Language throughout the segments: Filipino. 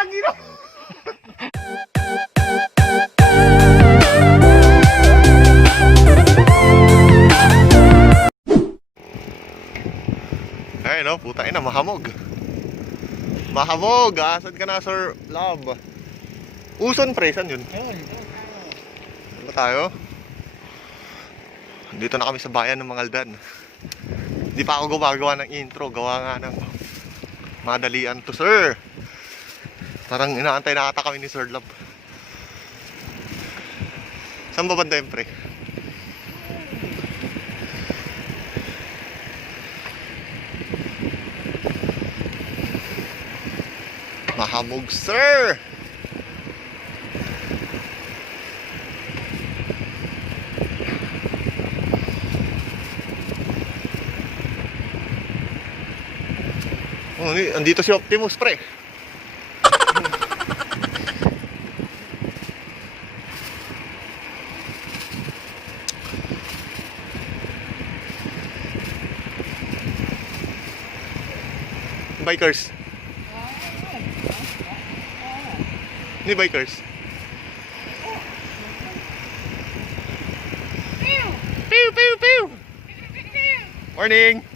Tangina! Ay no, puta ina, mahamog. Mahamog, asan ka na, Sir Love? Uson pre, saan yun? Ano ba tayo? Dito na kami sa bayan ng Mangaldan. Hindi pa ako gumagawa ng intro, gawa nga ng madalian to, sir. Parang inaantay na ata kami ni Sir Love. Saan ba banda yun, pre? Mahamog, sir! Oh, andito si Optimus, pre. Bikers. Ni bikers. Pew pew pew. Morning.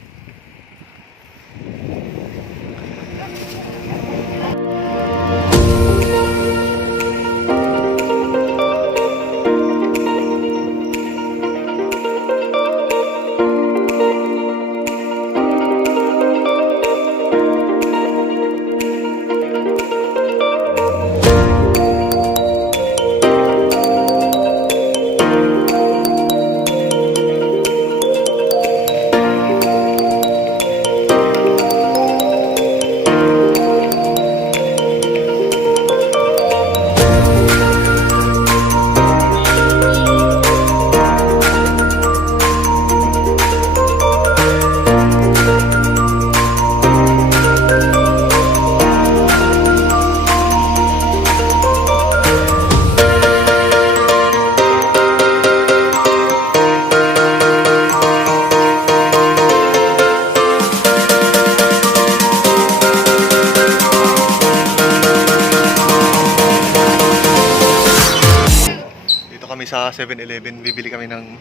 Sa 7-Eleven, bibili kami ng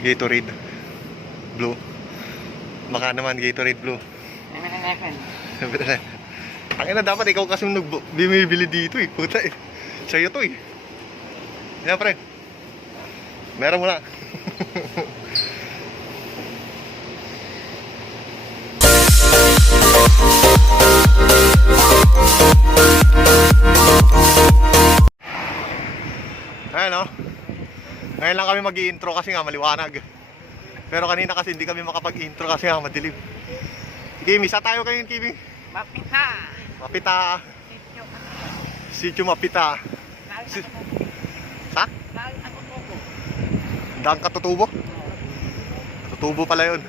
Gatorade Blue. Baka naman Gatorade Blue. 7-Eleven. Ang ina, dapat ikaw kasi bumibili dito eh. Puta eh. Sa'yo to eh. Yan pre. Meron mo na. Ayan o. Ngayon lang kami mag-i-intro kasi nga maliwanag. Pero kanina kasi hindi kami makapag-intro kasi nga madilim. Kimi, saan tayo kayo, Kimi? Mapita. Mapita. Sitio Mapita. Sa? Daang Katutubo? Katutubo pala yun.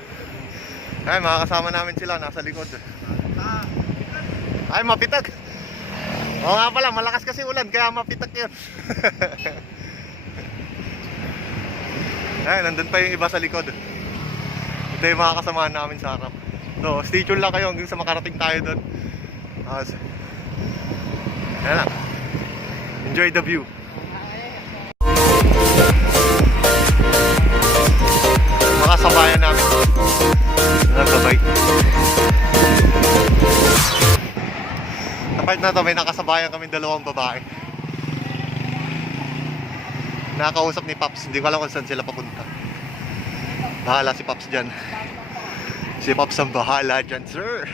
Ay, makakasama namin sila, nasa likod. Ay, mapitag. Oo nga pala, malakas kasi ulan, kaya mapitag yun. Ay, nandun pa yung iba sa likod. Ito yung mga kasamahan namin sa harap. So, stay tuned lang kayo hanggang sa makarating tayo doon. Yan lang. Enjoy the view. Mga kasabayan namin. Nagbabike. Sa part na to, may nakasabayan kami dalawang babae. Nakakausap ni Pops, hindi ko alam kung saan sila papunta. Bahala si Pops dyan. Si Pops ang bahala dyan, sir.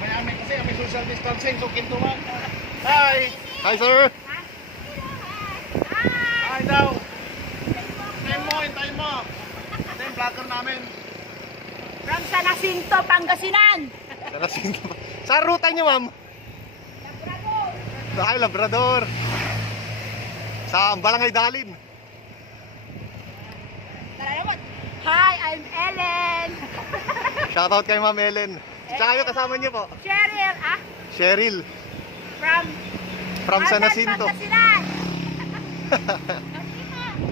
May kasi may social distancing, so kintuan. Hi! Hi, sir! Hi daw! Hintayin mo! Ito yung vlogger namin. From San Jacinto, Pangasinan. Saan ruta niyo, ma'am? Ay, Labrador. Sa Barangay Dalin. Hi, I'm Ellen. Shoutout kay Ma'am Ellen. Tsaka yung kasama niyo po. Cheryl, Cheryl. From San Jacinto. Pangasinan.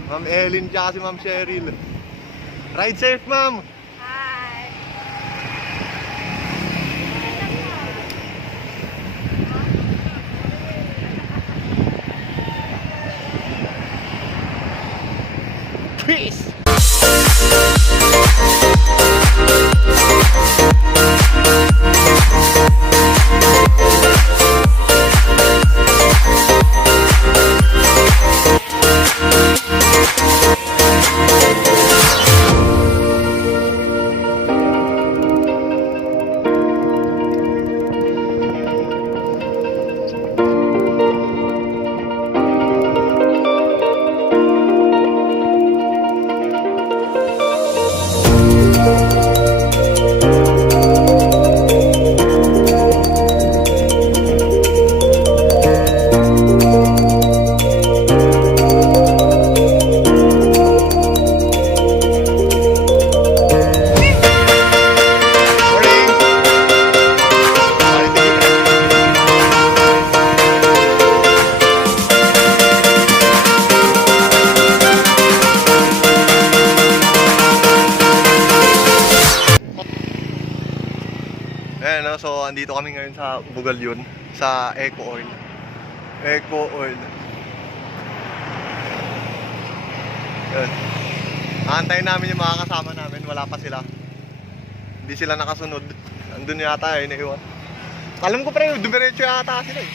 Ma'am Ellen tsaka si Ma'am Cheryl. Ride safe, ma'am. Hi. Ayan, no? So andito kami ngayon sa Bugal yun, sa Eco Oil. Eco Oil. Ayan. Aantayin namin yung mga kasama namin, wala pa sila. Hindi sila nakasunod. Andun yata eh, naiwan. Alam ko pre, dumiretso yata sila eh.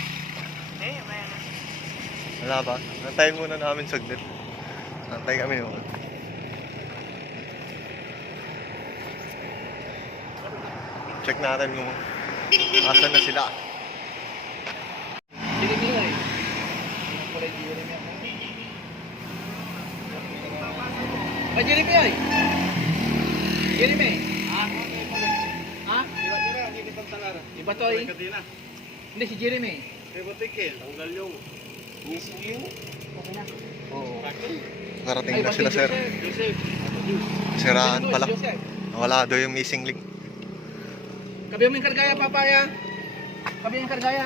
Wala ba? Antayin muna namin saglit. Antay kami yun. Check natin kung asan na sila. Jeremy ay! Jeremy! Iba to ay? Hindi, si Jeremy. Tanggal yung missing link. Oo. Narating na sila sir. Joseph. Siraan pala. Wala daw yung missing link. Kabi mo yung kargaya, papaya. Kabi yung kargaya.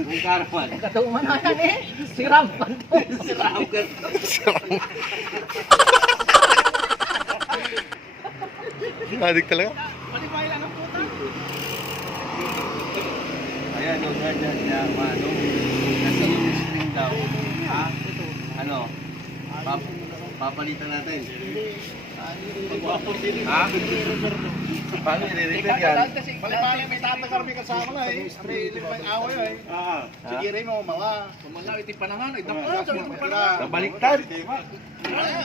Ang karaman. Katuman na yan eh. Siram pa to. Siram ka. Adik talaga. Malibay lang ang puta. Ayan, yung ganyan niya, ano. Nasa listening daw. Ha? Ano? Papalitan natin. Ha? Paano i-repair yan? Bali-bali, may tatagar may kasama na eh. May limang away eh. Si Jeremy mo mala. Kumala, iti panangan. Ito pa, sabi mo pala. Nabaliktad.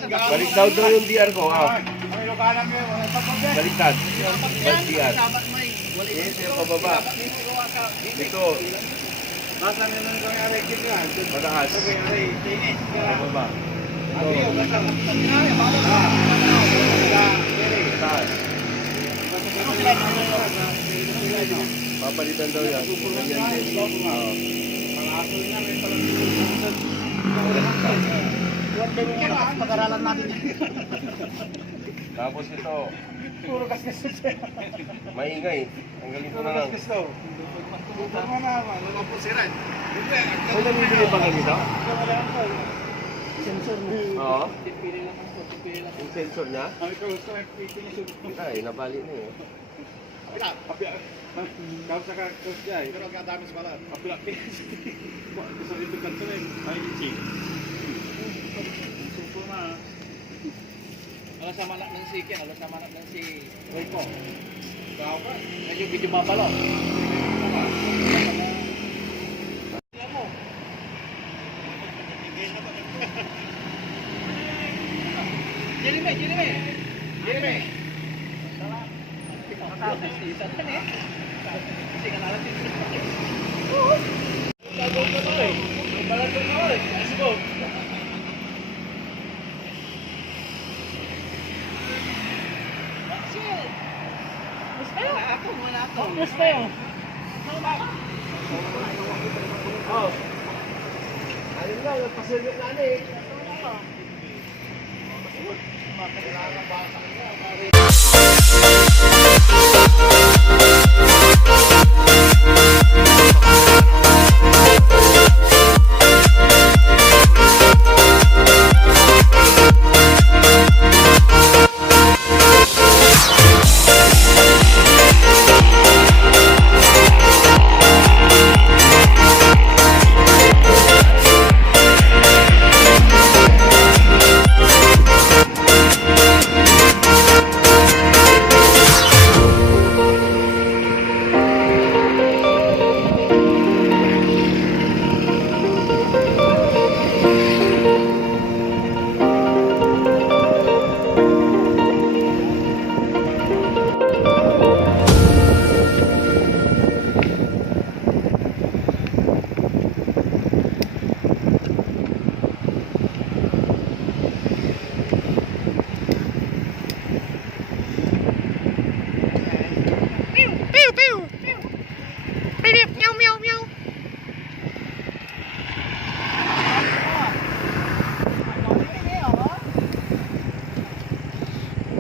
Balik daw yung DR ko. Ang ilokanan mo yun. Baliktad. Balik DR. Yes, sir, pababa. Dito. Basta na lang kami arekin nga. Mataas. Pababa. Taas. Papalitan daw yan. Ganyan din. Pag-aralan natin. Tapos ito, Puro kaskas. maingay. Tanggalin ko na lang. Tama na, ano po siran. Kung namibili ba kami ito? Sensor mo. Oo. Pili lang ang po, pili lang. Yung sensor niya? Ay, ito, gusto may pili. Ay, nabali na eh. Kau sa kakos jay. Pero ang dami sa balat. Apila. Gusto ito kanto na ay iching. Supo na. Alas sama nak ng si Ken, alas sama nak ng si Rico. Kau ka? Medyo video mapalo. Jeremy. Jeremy. Ayun lang, pasulok na eh.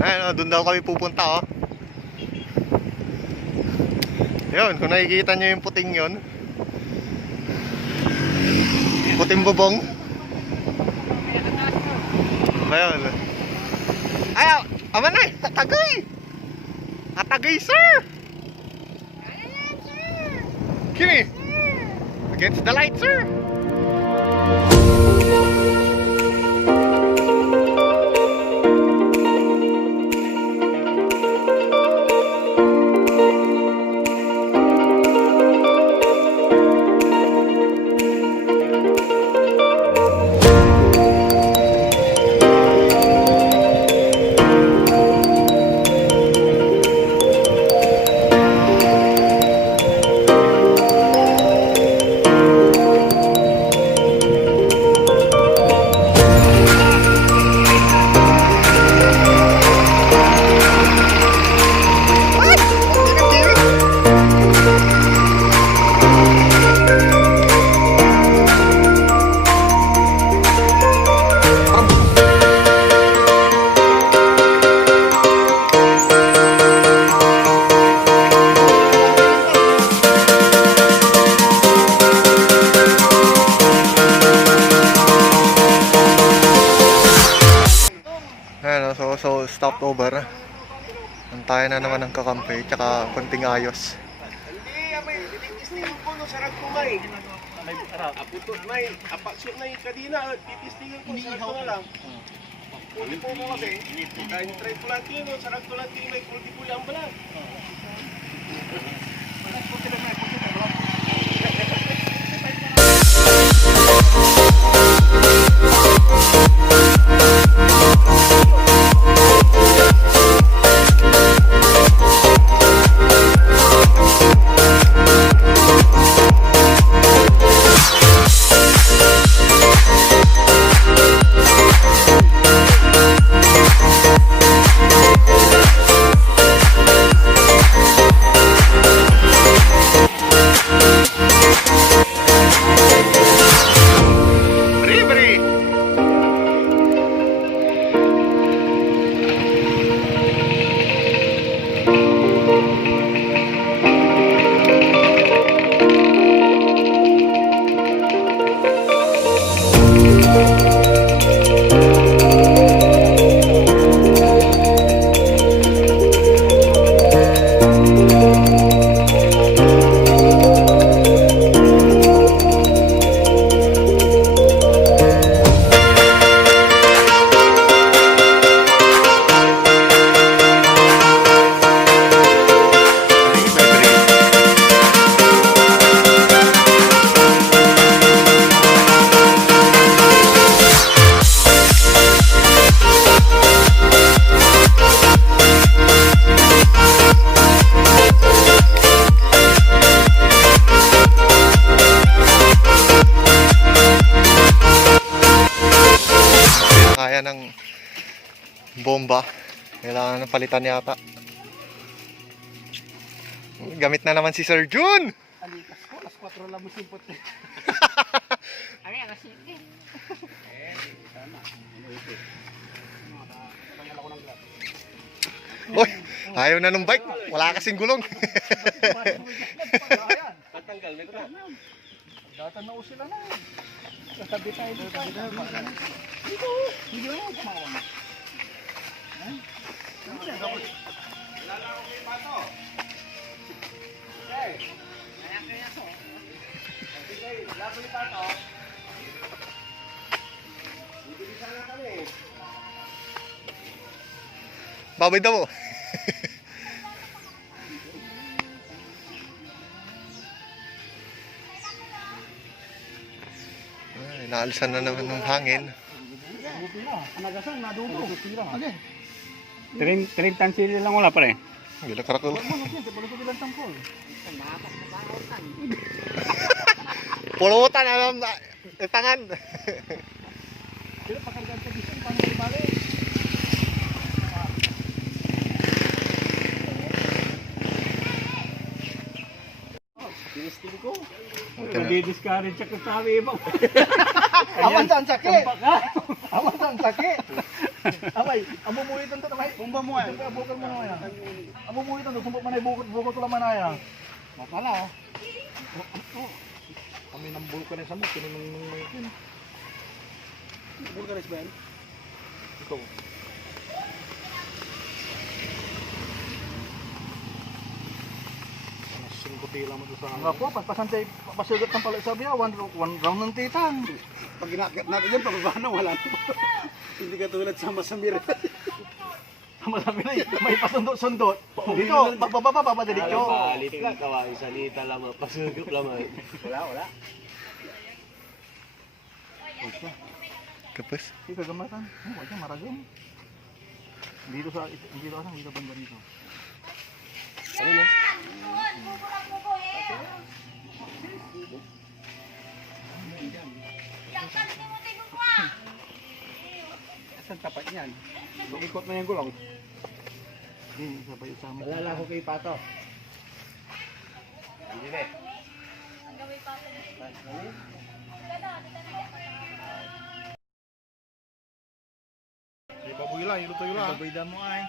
Ayun, doon daw kami pupunta, oh. Yun, kung nakikita nyo yung puting yun. Puting bubong. Ayun. Ayaw! Aman na, tatagay! Atagay, sir! Kimi! Against the light, sir! Ayan, so stopped over. Antayan na naman ng kakampi, tsaka konting ayos. Hindi, amay, titistingan ko no sarag ko may. Aputot may, apaksot na yung kadina, titistingan ko sarag ko na lang. Puli po mo kasi, kahit try ko lang yun, sarag ko lang yun, may puli ang balang. Kaya ng bomba. Kailangan ng palitan yata. Gamit na naman si Sir Jun! Alikas ko, alas 4 lang mo simpot. Ay, alas 7. Uy! Ayaw na ng bike. Wala kasing gulong. Tatanggal, may ito. Tatanaw sila na. Sasabi tayo dito. Hindi mo kumawan. Kilala ko kayo pato. Okay. Okay, laban ni pato. Bibilisan na kami. Babay daw. Ay, naalisan na naman ng hangin. Anagasan, nadubo. Okay. 30 tansili lang wala pare. Gila karakol. Pulutan alam na. Tangan. Sila pakargan sa gising, paano balik? Tinisting ko. Nadi-discourage ako sa iba. Awan saan sakit? Awan saan sakit? Amay, amumuhitan to na may bumba mo ay. Bukod mo na. Amumuhitan to, sumbok man ay bukod ko lang manaya. Makala oh. Kami nang bulkan sa mo, kinang bulkan is ba yan? Ikaw. puti lang mo to sa... Nga po, pasantay, pasugot ng pala sabi niya, one round ng titang. Pag inakit natin yan, pababa na, wala na. Hindi ka tulad sa Masamir. Masabi na, may pasundot-sundot. Dito, pagbababa, diretso. Palit ka, kawain salita lamang, pasugot lamang. Wala. Kapos. Hindi kagamatan. Huwag ka, maragam. Dito banda dito. Ano na? Asan tapat niyan? Ikot na yung gulong. Hindi, sabay sa amin. Alala ko kay Pato. Hindi na. May baboy lang, iluto yun lang. Baboy mo ay.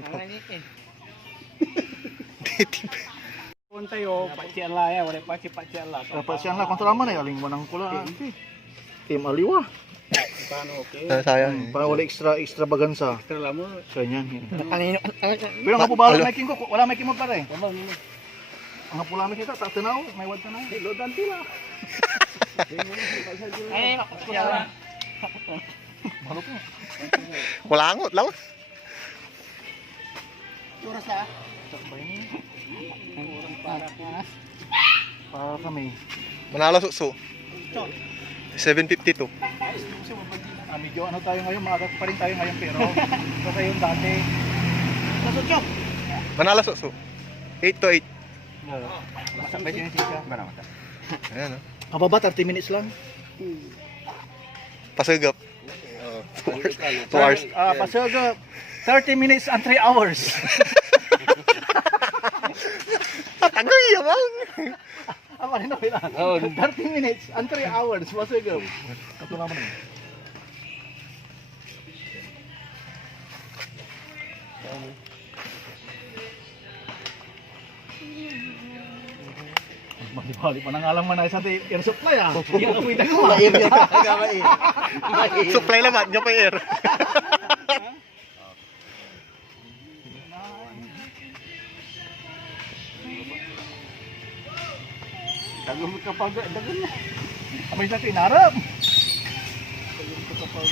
Ang anitin. Kung tayo, pachi ala ya, wala pachi ala. Dapat siya lang, kontrol man eh, aling manang kula. Team aliwa. Paano okay? Sayang. Para wala extravaganza. Extra lang mo. Ganyan. Ang Pero nga po ba, wala may kimo pa rin. Tama mo. Ang pula kita, tak tanaw, may wad tanaw. Lodan tila. Ay, yan. Malo po. Walangot lang. Oras na. Sakbay ni. Para kami. Manalo suso. 752. Medyo ano tayo ngayon, maaga pa rin tayo ngayon pero ito tayo yung dati. Nasutsyok! Manalo suso. 8 to 8. Masakbay din siya. Ayan o. Kababa, 30 minutes lang. Pasugap. 2 hours. Pasoga, 30 minutes and 3 hours. Tagoy yamang. Ama rin na pila. 30 minutes and 3 hours. Pasoga. Ito naman eh. Bali pa nang alam man ay sa air supply ah. Yung apoy dagwa. Supply lamat nyo pa air. Dagom kapag dagom na. Amay sa kinarap. Dagom kapag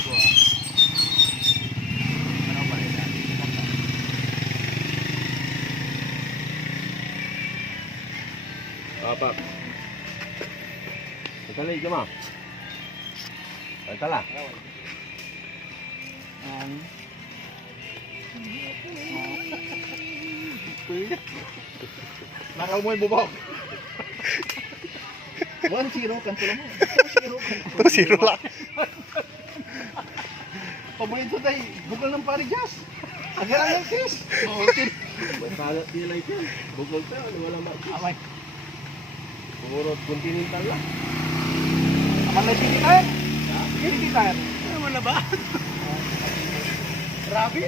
Apa? Talay ka ma. Tala. Nakaw mo yung bubok. 1-0 kanto lang mo. 2-0 lang. Paborito tayo. Bukal ng parigas. Agarang yung sis. Masalat din lang yan. Bukol pa, wala mati. Amay. Puro continental lang. Aman na sinitan. Sinitan. Ano na ba? Rabi.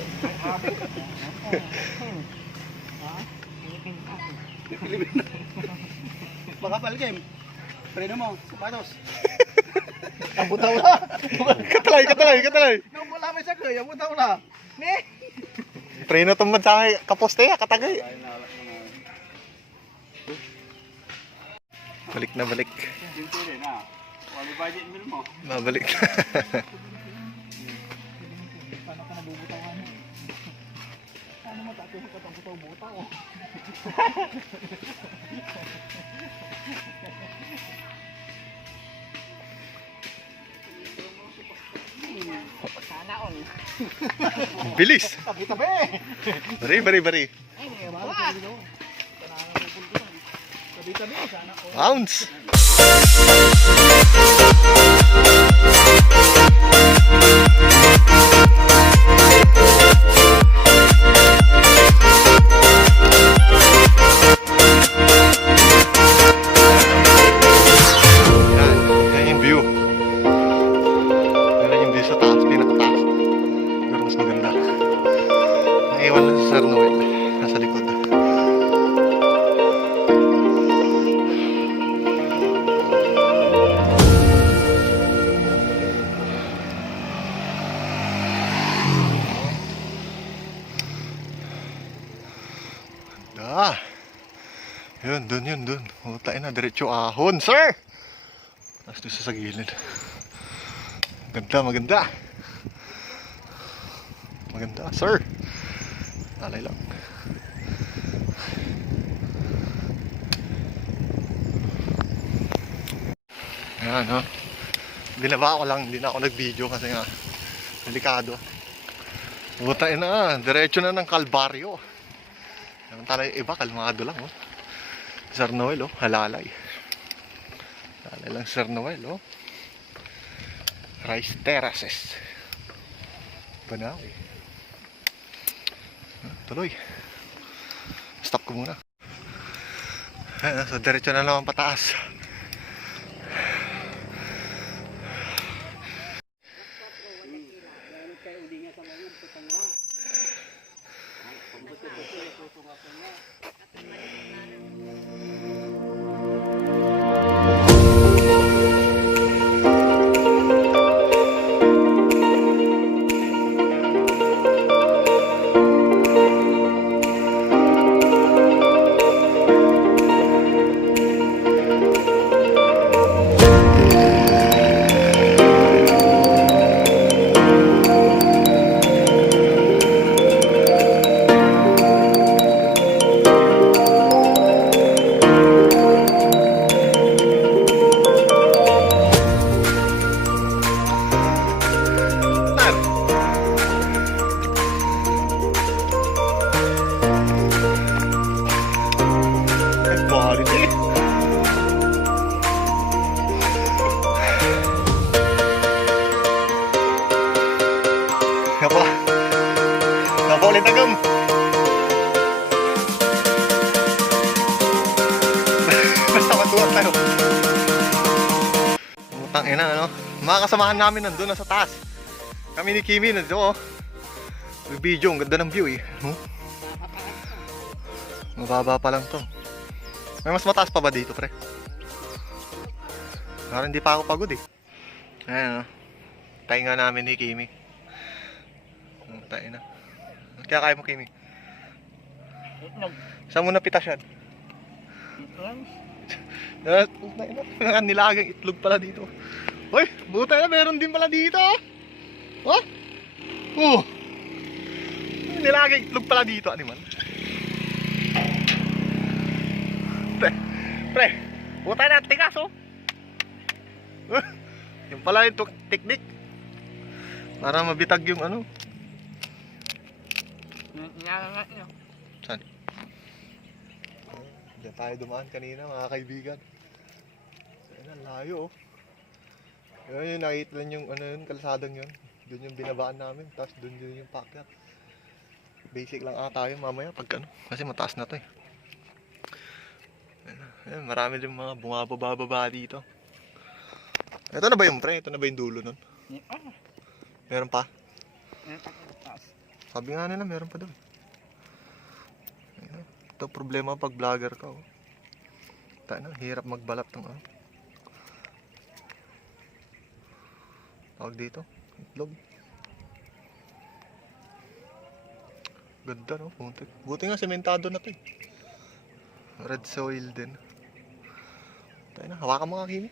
Makapal game. Preno mo, sapatos. Ang butaw na. Katalay. Nung wala may sakay, ang butaw na. Ne? Preno tumad sa kaposte, katagay. Balik na balik. Siyempre na. Wala budget meal mo. Mabalik. Paano ka nabubutaw mo? Paano mo tayo sa butaw-butaw? Sana all. Bilis. Pakita ba eh? Bari. Ay, may bawa. Tabi-tabi, sana all. Bounce. Yan yung view. Yan yung view sa taas, pinakataas. Pero mas maganda. Naiwan lang si Sir Noel. Nasa likod. Yun, dun. Hutain na, diretso Ahon, sir! Tapos doon sa gilid. Maganda. Maganda, sir! Alay lang. Ayan, ha? Binaba ko lang, hindi na ako nag-video kasi nga delikado. Hutain na, diretso na ng Kalbaryo. Samantala yung iba, kalmado lang, oh. Sir Noel, oh, halalay. Halalay lang Sir Noel, oh. Rice terraces. Banawi. Tuloy. Stop ko muna. Ayan, so diretso na naman pataas. Ulit agam. Basta matuwag tayo. Utang ina, ano? Mga kasamahan namin nandun na sa taas. Kami ni Kimi nandun, oh. May video, ang ganda ng view eh. Mababa pa lang to. May mas mataas pa ba dito, pre? Parang hindi pa ako pagod eh. Ayan, oh. Tainga namin ni Kimi. Tayo na. Kaya kaya mo, Kimi. Saan mo napita siya? Nilagang itlog pala dito. Uy, buta na, meron din pala dito. Oh? Oh. Nilagang itlog pala dito, animal. Pre, buta na, tigas oh. Yung pala yung technique. Para mabitag yung ano. Saan? Diyan tayo dumaan kanina, mga kaibigan. Ayan, layo oh. Ayan yung nakita lang yung ano yun, kalsadang yun. Doon yung binabaan namin, tapos doon yung packet. Basic lang ata yun mamaya pag ano, kasi mataas na to eh. Ayan, marami din mga bumababa dito. Ito na ba yung pre? Ito na ba yung dulo nun? Meron pa? Sabi nga nila meron pa doon. Ito problema pag vlogger ka oh. Tayo na, hirap magbalat ng ano. Tawag dito, itlog. Ganda no, buti nga sementado na to eh. Red soil din. Tayo na, hawakan mo nga Kimi.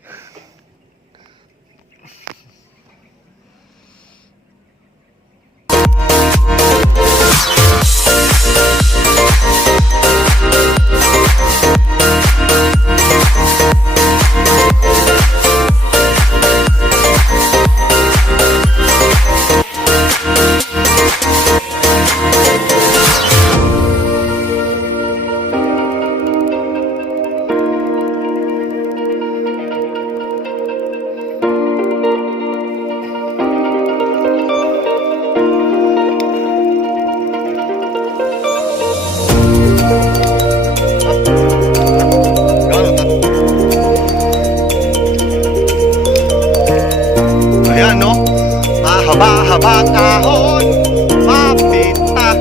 Ayan no, mahaba-habang ahon, mapita.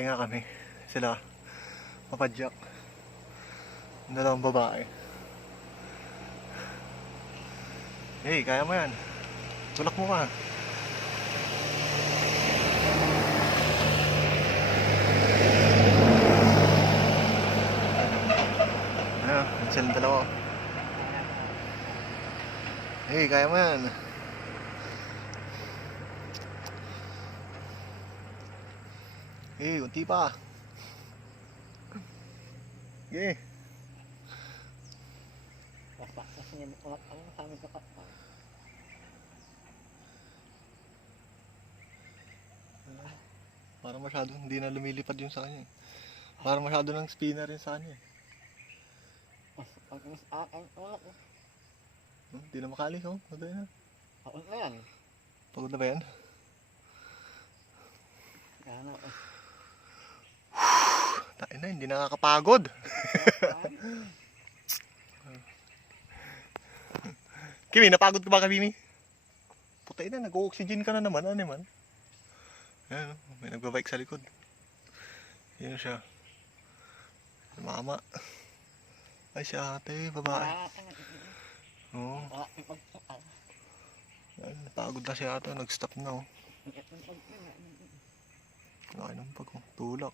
Pahinga kami. Sila, papadyak. Dalawang babae. Hey, kaya mo yan. Tulak mo ka. Ano, silang dalawa. Hey, kaya mo yan. Hey, unti pa. Okay. Kasi yung ang sa amin ka. Parang masyado hindi na lumilipad yung sa kanya. Parang masyado ng spinner rin sa kanya. Hindi na makali ko. Ano na? Ako na yan. Pagod na ba yan? Ano? Tayo na, hindi nakakapagod. Kimi, napagod ka ba Kimi? Putay na, nag-oxygen ka na naman. Ano naman? Ayan, may nagbabike sa likod. Yun siya. Mama. Ay, si ate, babae. Oo. Ayan, napagod na si ate, nag-stop na oh. Laki ng pag oh, tulak.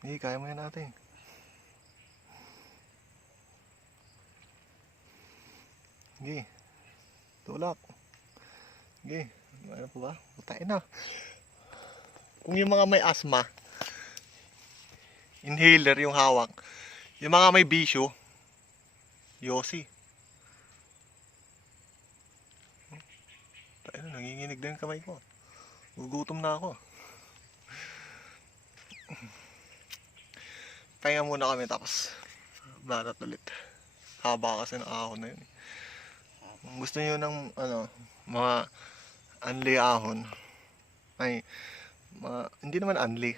Hindi, kaya mo yan natin. Sige. Tulak. Sige. Ano po ba? Putay na. Kung yung mga may asthma, inhaler yung hawak. Yung mga may bisyo, yosi. Tayo na, nanginginig na yung kamay ko. Gugutom na ako. Pahinga muna kami tapos barat ulit. Haba kasi ng ahon na yun. Kung gusto nyo ng ano, mga anli ahon, ay hindi naman anli,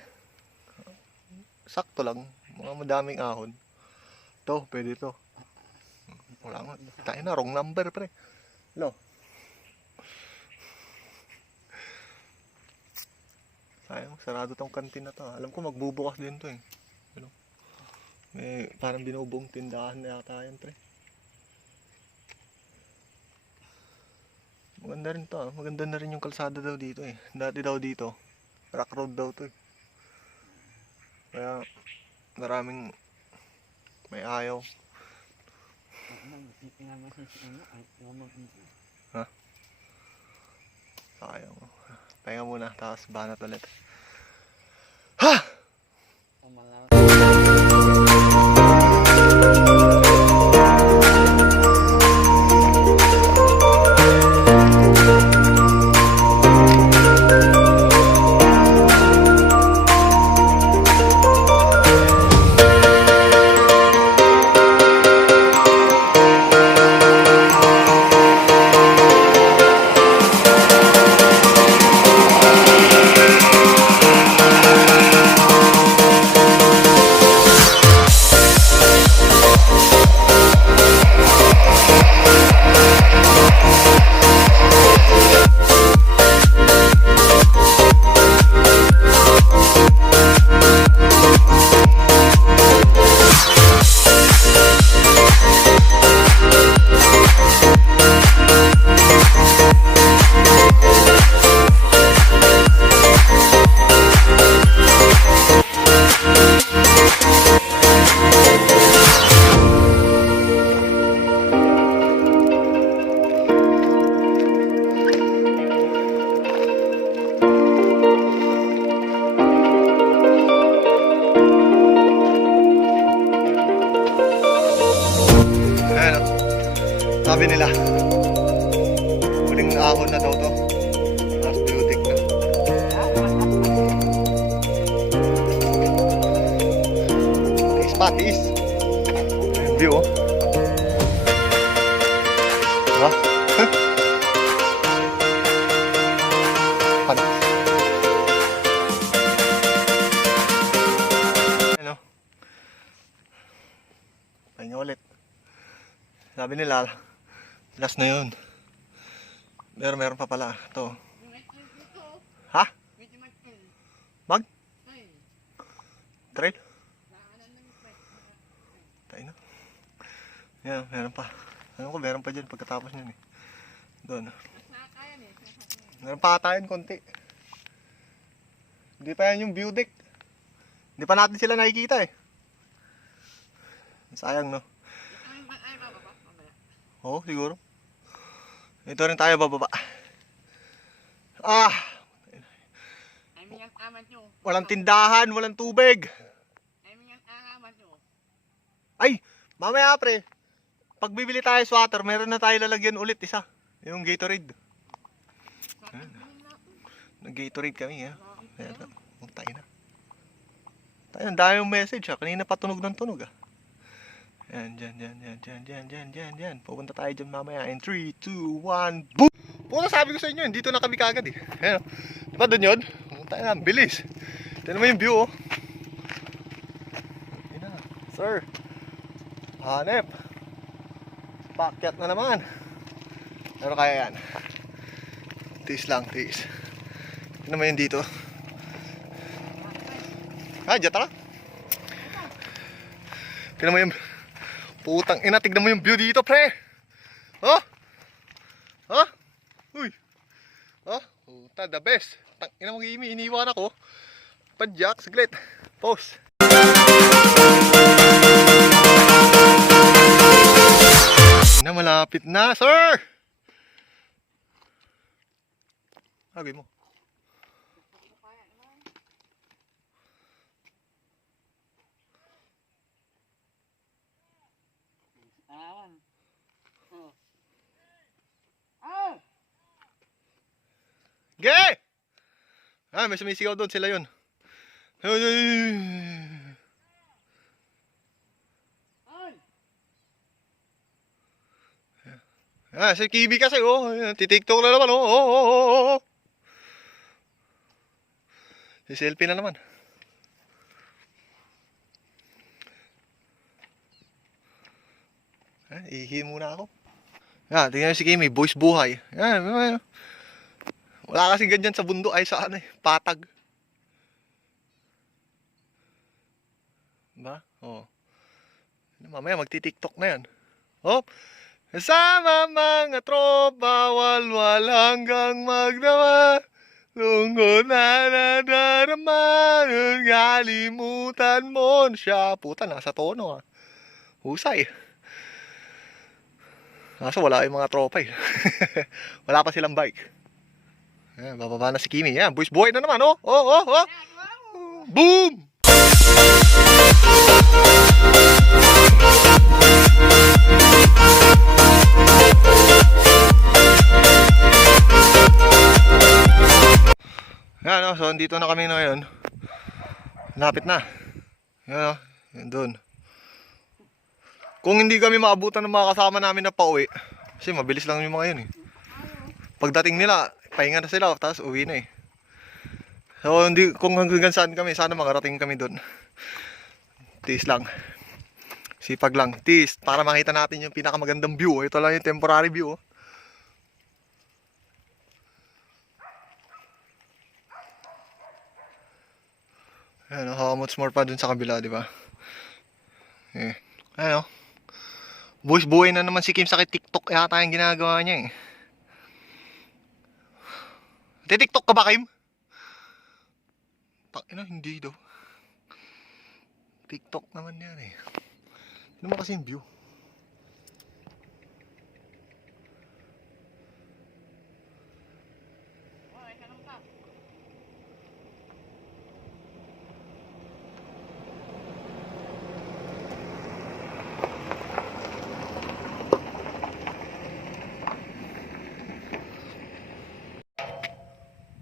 sakto lang, mga madaming ahon. To, pwede to. Wala nga, tayo na, wrong number pre. Lo. Sayang, sarado tong kantin na to. Alam ko magbubukas din to eh. Ano? May parang binubuong tindahan na yata yan pre. Maganda rin to, maganda na rin yung kalsada daw dito eh. Dati daw dito, rock road daw to eh. Kaya maraming may ayaw. Ha? Sayang. Pahinga muna, tapos banat ulit. Ha! Sabi nila, huling ahon na daw to. Tapos beautic na. Tiis pa, tiis. Yung view oh. Diba? Ano? Ano? Pahinga ulit. Sabi nila, last na yun. Meron pa pala. Ito. Ha? Mag? Trail? Tayo na. Yan, meron pa. Ano ko, meron pa dyan pagkatapos nyan eh. Doon. Meron pa tayo konti. Hindi pa yan yung view deck. Hindi pa natin sila nakikita eh. Sayang no? Oo, siguro. Ito rin tayo bababa. Walang tindahan, walang tubig. Ay, mamaya pre. Pag bibili tayo sa water, meron na tayo lalagyan ulit isa. Yung Gatorade. Nag-Gatorade kami ha. Tayo na. Tayo, ang dami yung message ha. Kanina pa tunog ng tunog ha. Yan, dyan. Pupunta tayo dyan mamaya. In 3, 2, 1, boom! Puta sabi ko sa inyo, dito na kami kagad eh. Ayan, diba doon yun? Tayo na, bilis. Tignan mo yung view oh. Ayan na, sir. Hanep. Pakyat na naman. Pero kaya yan. Tiis lang, tiis. Tignan mo yun dito. Dyan tara. Tignan mo yung putang ina, tignan mo yung view dito, pre. Oh? Oh? Uy. Oh, puta, the best. Tang ina mo, Kimi, iniwan ako. Padyak, saglit. Pause. Na malapit na, sir. Agay mo. Ahon. Ge! May sumisigaw doon, sila yun. Si Kibi kasi oh, titiktok na naman oh. Si selfie na naman. Ihi muna ako. Tingnan nyo si Kimi, boys buhay. Wala kasing ganyan sa bundok ay sa patag. Ba? Oh. Mamaya magti-TikTok na yan. Oh. Sama mga tropa, walwal hanggang magdawa. Lungkot na nadarama, kalimutan mo siya. Puta, nasa tono ah. Husay. Kaso wala yung mga tropa eh. Wala pa silang bike. Bababa na si Kimi. Yan, boys boy na naman oh. Oh. Boom! Yan oh, so dito na kami ngayon. Lapit na. Yan oh, yan doon. Kung hindi kami maabutan ng mga kasama namin na pauwi, kasi mabilis lang yung mga yun eh. Pagdating nila, pahinga na sila, tapos uwi na eh. So kung hanggang saan kami, sana makarating kami doon. Tiis lang. Sipag lang, tiis, para makita natin yung pinakamagandang view. Ito lang yung temporary view. Ayan, how much more pa dun sa kabila, di ba? Ayan, boys buhay na naman si Kim sa TikTok yata yung ginagawa niya eh. TikTok ka ba, Kim? Hindi daw. TikTok naman yan eh. Ano naman kasi yung view?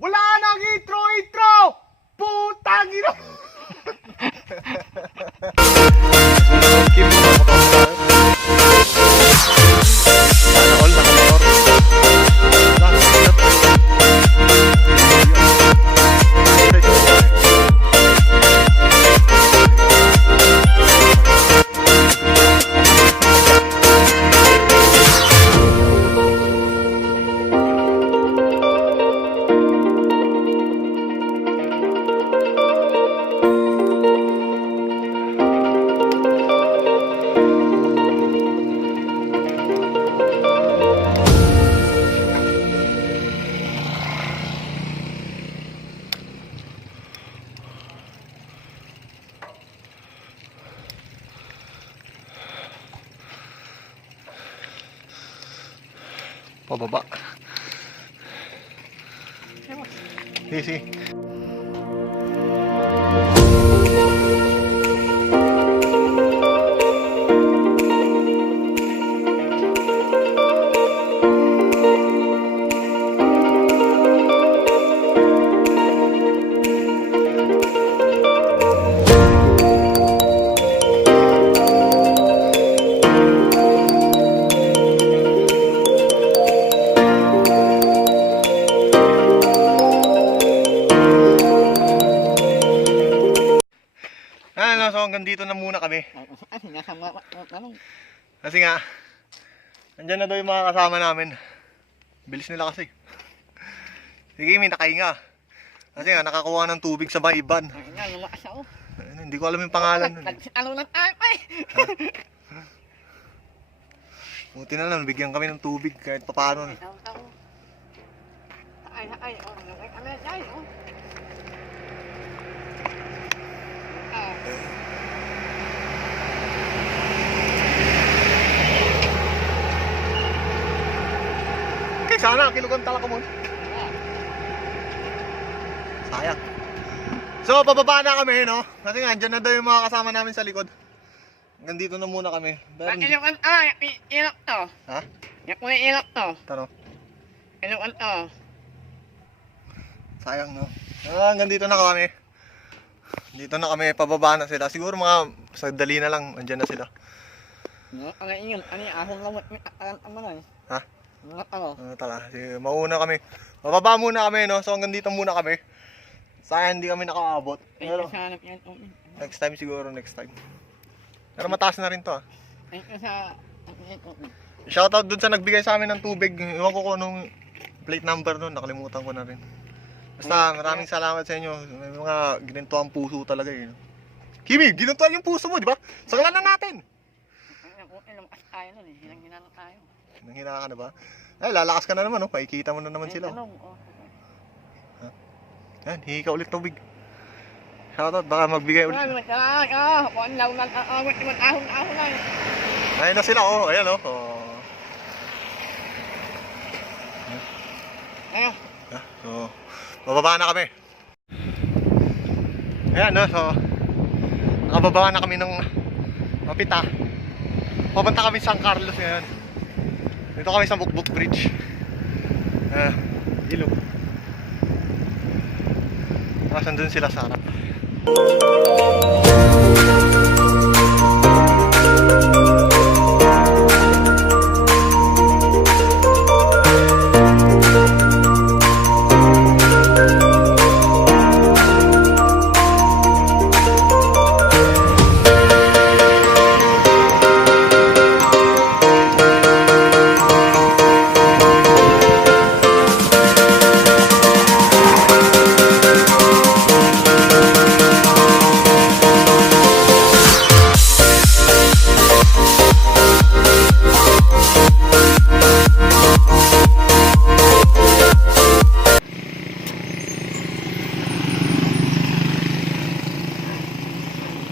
Wala nang intro! Putang ina! pababa. Easy. Ano, so hanggang dito na muna kami. Kasi nga, andyan na daw yung mga kasama namin. Bilis nila kasi. Sige, may nakahinga. Kasi nga, nakakuha ng tubig sa maiban. Hindi ko alam yung pangalan nun. Buti na lang, bigyan kami ng tubig kahit papaano. Okay, sana kinukuhan talaga mo. Sayang. So, pababa na kami, no? Kasi nga, andyan na daw yung mga kasama namin sa likod. Hanggang dito na muna kami. Ilok to. Ha? Yung ilok to. Taro. Ilok to. Sayang, no? Hanggang dito na kami. Dito na kami, pababa na sila. Siguro mga sandali na lang, andyan na sila. Ano yun? Ano yung ahon lang? Ha? Ano? Tala, sige, mauna kami. Mababa muna kami, no? So hanggang dito muna kami. Sayang hindi kami nakaabot. Pero next time siguro, next time. Pero mataas na rin to, ah. Shoutout dun sa nagbigay sa amin ng tubig. Iwan ko kung anong plate number nun, nakalimutan ko na rin. Basta maraming salamat sa inyo. May mga ginantuang puso talaga eh. Kimi, ginantuan yung puso mo, di ba? Sagalan na natin. Nanghina ka na ba? Ay, lalakas ka na naman, no? Makikita mo na naman sila. Yan, hingi ka ulit tubig. Shoutout, baka magbigay ulit. Ayun na sila, oh. Ayan, oh. So, bababa na kami. Ayan, no? So, nakababa na kami ng Mapita. Papunta kami sa San Carlos ngayon. Dito kami sa Bukbuk Bridge. Ilog. Nasaan dun sila sa harap.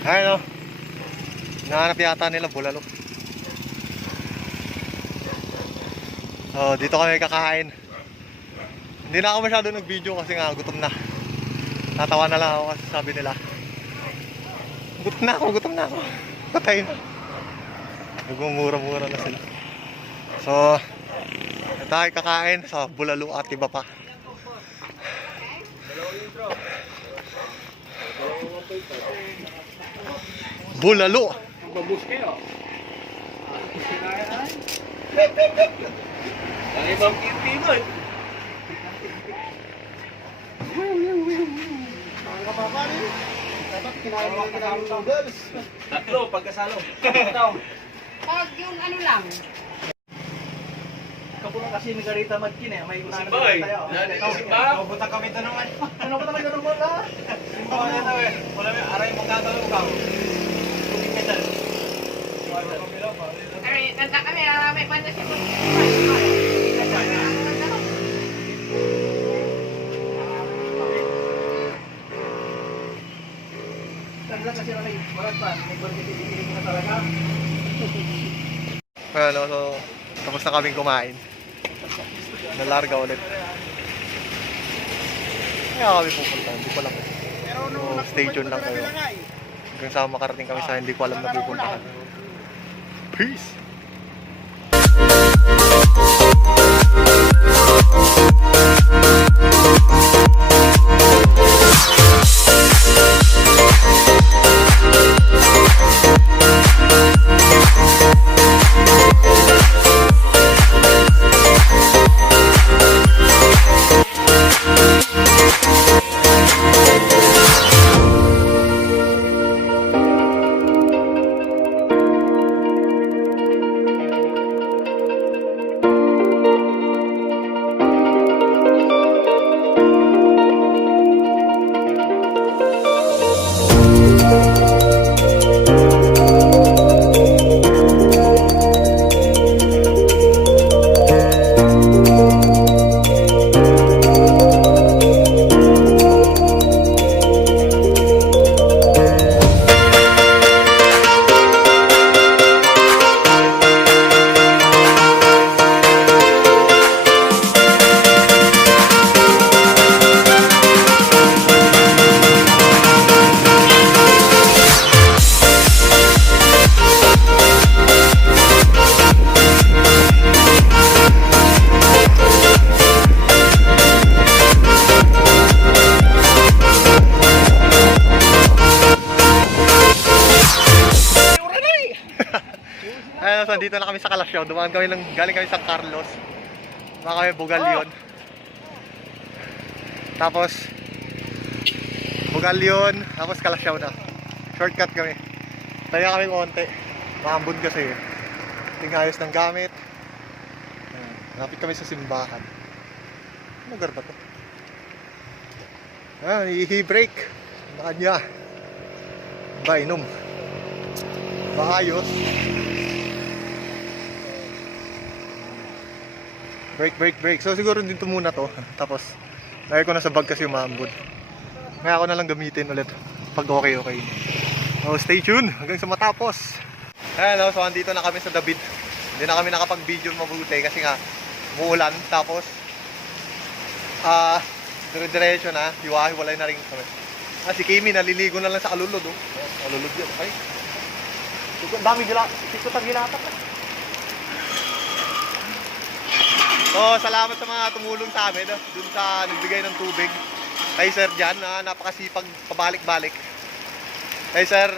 Ayun, no? Nahanap yata nila bulalo. So, dito kami kakain. Hindi na ako masyado nag-video kasi nga gutom na. Natawa na lang ako kasi sabi nila, gutom na ako. Patay na. Nagmumura-mura na sila. So, tayo kakain sa bulalo at iba pa. Bulalo. Babus kayo. Ang ibang kinti mo eh. Dapat kinain mo ng noodles. Tatlo, pagkasalo. Pag yung ano lang. Kapulang kasi ni Garita Madkin eh. May unahan Simba eh. tayo. Simba? Mabuta kami tanungan. Ano ba talaga tanungan ka? Simba ka na eh. Wala may aray mong gagawin ka. Tubig ka dyan. Ay, nanda kami, may pandasin mo. Nagla kasi na may barat pa. May pagkititigilin mo na talaga. Ano, so, tapos na kaming kumain. Nalarga ulit. Kaya kami pupunta, hindi ko alam. So, stay tuned lang kayo. Hanggang sa makarating kami sa hindi ko alam na pupuntahan. Peace! Ayun, so dito na kami sa Kalasyaw. Dumaan kami galing kami sa Carlos. Dumaan kami Bugalyon. Tapos Bugalyon, tapos Kalasyaw na. Shortcut kami. Tayo kami konti. Makambun kasi. Tingayos ng gamit. Napit kami sa simbahan. Ano lugar ba to? I-break. Baka niya. Ba, inom. Maayos. Break. So siguro dito muna to. Tapos, lagay ko na sa bag kasi umambod. Kaya ako na lang gamitin ulit. Pag okay. So stay tuned hanggang sa matapos. Ayan, so andito na kami sa David. Hindi na kami nakapag-video mabuti kasi nga muulan. Tapos, dire-diretso na. Hiwa-hiwalay na rin kami. Si Kimi naliligo na lang sa alulod. Oh. Alulod yan. Okay. Dami sikot ang ginatak. So, salamat sa mga tumulong sa amin. Dun sa nagbigay ng tubig. Kay Sir Jan na napakasipag pabalik-balik. Kay Sir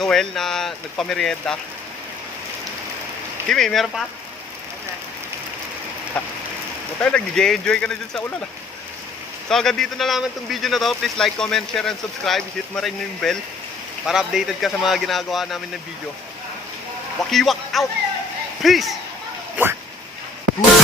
Noel na nagpamerienda. Kimi, meron pa? Matay, nag-enjoy ka na dyan sa ulan. So hanggang dito na lang itong video na to. Please like, comment, share, and subscribe. Hit mo rin yung bell para updated ka sa mga ginagawa namin ng video. Wakiwak out! Peace! Woo!